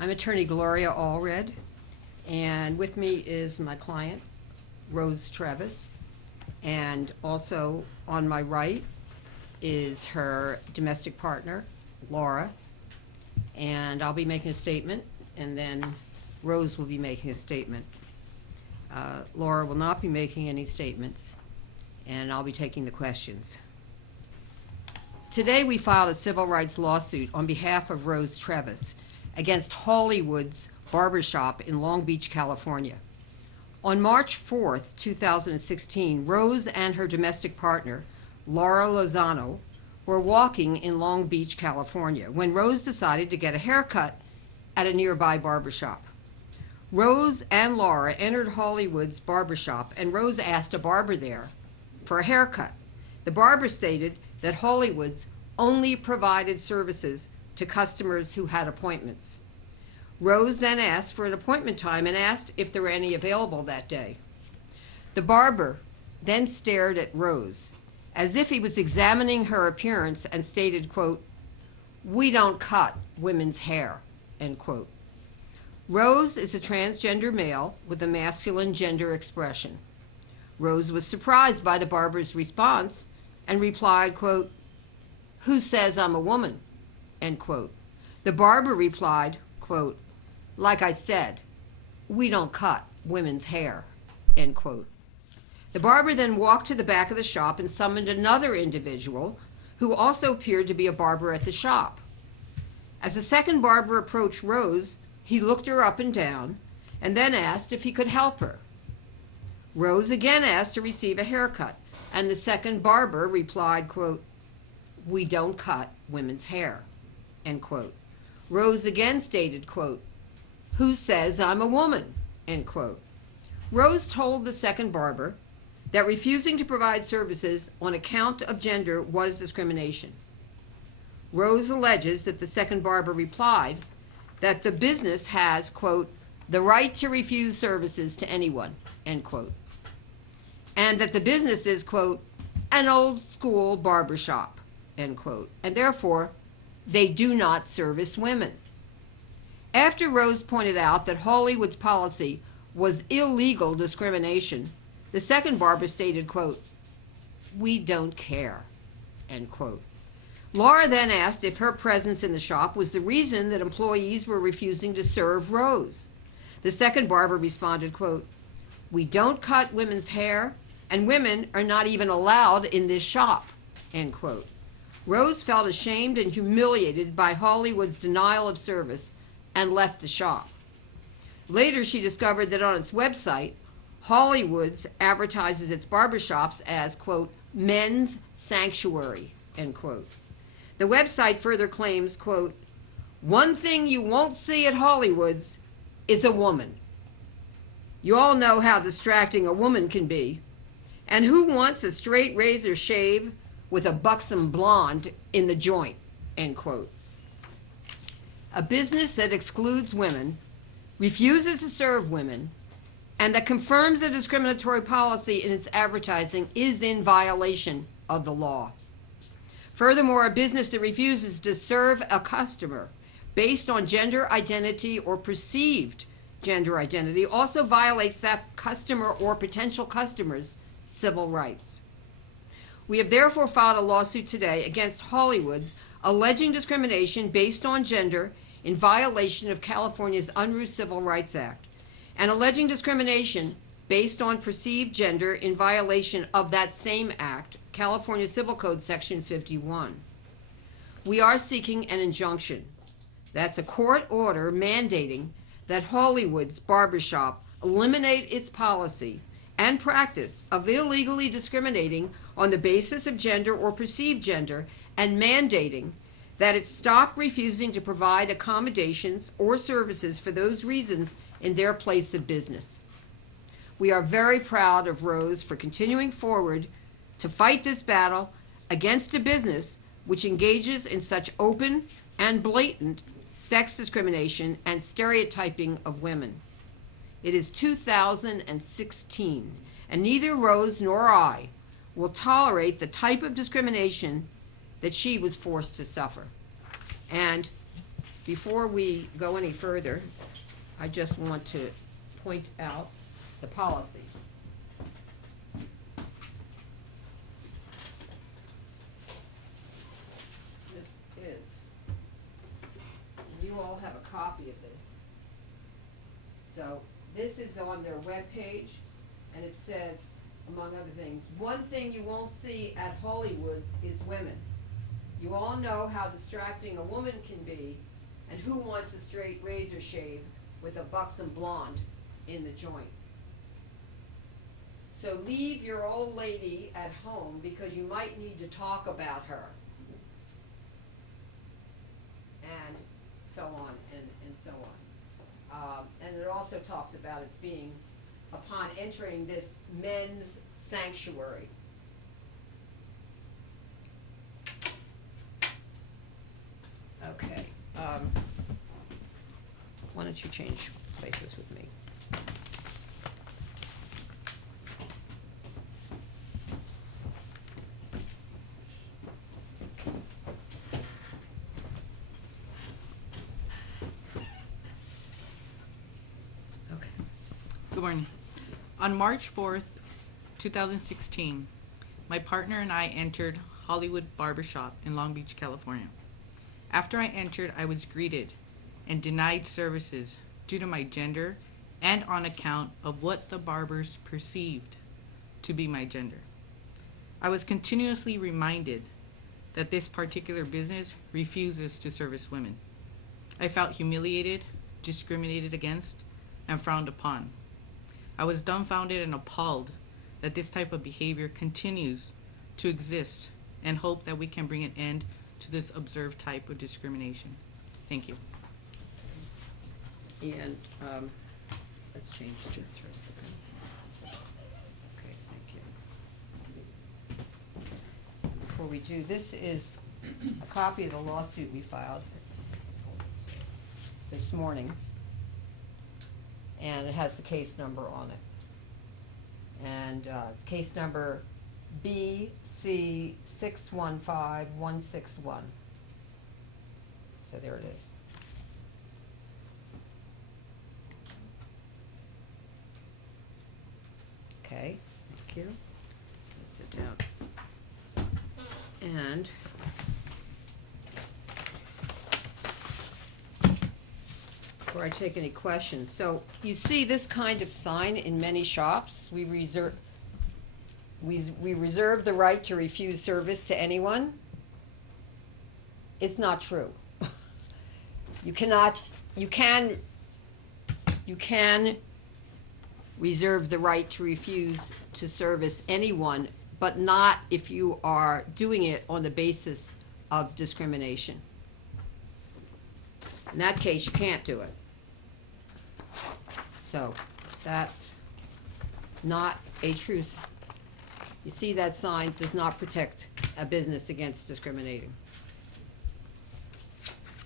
I'm attorney Gloria Allred, and with me is my client, Rose Trevis, and also on my right is her domestic partner, Laura, and I'll be making a statement, and then Rose will be making a statement. Laura will not be making any statements, and I'll be taking the questions. Today we filed a civil rights lawsuit on behalf of Rose Trevis against Hawleywood's Barbershop in Long Beach, California. On March 4th, 2016, Rose and her domestic partner, Laura Lozano, were walking in Long Beach, California, when Rose decided to get a haircut at a nearby barbershop. Rose and Laura entered Hawleywood's barbershop, and Rose asked a barber there for a haircut. The barber stated that Hawleywood's only provided services to customers who had appointments. Rose then asked for an appointment time and asked if there were any available that day. The barber then stared at Rose as if he was examining her appearance and stated, quote, "We don't cut women's hair," end quote. Rose is a transgender male with a masculine gender expression. Rose was surprised by the barber's response and replied, quote, "Who says I'm a woman?" end quote. The barber replied, quote, "Like I said, we don't cut women's hair," end quote. The barber then walked to the back of the shop and summoned another individual who also appeared to be a barber at the shop. As the second barber approached Rose, he looked her up and down and then asked if he could help her. Rose again asked to receive a haircut, and the second barber replied, quote, "We don't cut women's hair," end quote. Rose again stated, quote, "Who says I'm a woman?" end quote. Rose told the second barber that refusing to provide services on account of gender was discrimination. Rose alleges that the second barber replied that the business has, quote, "the right to refuse services to anyone," end quote, and that the business is, quote, "an old school barbershop," end quote, and therefore they do not service women. After Rose pointed out that Hawleywood's policy was illegal discrimination, the second barber stated, quote, "We don't care," end quote. Laura then asked if her presence in the shop was the reason that employees were refusing to serve Rose. The second barber responded, quote, "We don't cut women's hair, and women are not even allowed in this shop," end quote. Rose felt ashamed and humiliated by Hawleywood's denial of service and left the shop. Later, she discovered that on its website, Hawleywood's advertises its barbershops as, quote, "men's sanctuary," end quote. The website further claims, quote, "One thing you won't see at Hawleywood's is a woman. You all know how distracting a woman can be. And who wants a straight razor shave with a buxom blonde in the joint," end quote. A business that excludes women, refuses to serve women, and that confirms a discriminatory policy in its advertising is in violation of the law. Furthermore, a business that refuses to serve a customer based on gender identity or perceived gender identity also violates that customer or potential customer's civil rights. We have therefore filed a lawsuit today against Hawleywood's alleging discrimination based on gender in violation of California's Unruh Civil Rights Act, and alleging discrimination based on perceived gender in violation of that same act, California Civil Code Section 51. We are seeking an injunction. That's a court order mandating that Hawleywood's barbershop eliminate its policy and practice of illegally discriminating on the basis of gender or perceived gender, and mandating that it stop refusing to provide accommodations or services for those reasons in their place of business. We are very proud of Rose for continuing forward to fight this battle against a business which engages in such open and blatant sex discrimination and stereotyping of women. It is 2016, and neither Rose nor I will tolerate the type of discrimination that she was forced to suffer. And Before we go any further, I just want to point out the policy. This is, you all have a copy of this. So this is on their webpage, and it says, among other things, one thing you won't see at Hawleywood's is women. You all know how distracting a woman can be, and who wants a straight razor shave with a buxom blonde in the joint? So leave your old lady at home because you might need to talk about her. And so on, and so on. And it also talks about it's being upon entering this men's sanctuary. Okay. Why don't you change places with me? Okay. Good morning. On March 4th, 2016, my partner and I entered Hawleywood Barbershop in Long Beach, California. After I entered, I was greeted and denied services due to my gender and on account of what the barbers perceived to be my gender. I was continuously reminded that this particular business refuses to service women. I felt humiliated, discriminated against, and frowned upon. I was dumbfounded and appalled that this type of behavior continues to exist, and hope that we can bring an end to this observed type of discrimination. Thank you. And let's change this for a second. Okay, thank you. Before we do, this is a copy of the lawsuit we filed this morning, and it has the case number on it. And it's case number BC 615161. So there it is. Okay, thank you. Let's sit down. And before I take any questions, so you see this kind of sign in many shops. We reserve the right to refuse service to anyone. It's not true. You can reserve the right to refuse to service anyone, but not if you are doing it on the basis of discrimination. In that case, you can't do it. So that's not a truth. You see that sign does not protect a business against discriminating.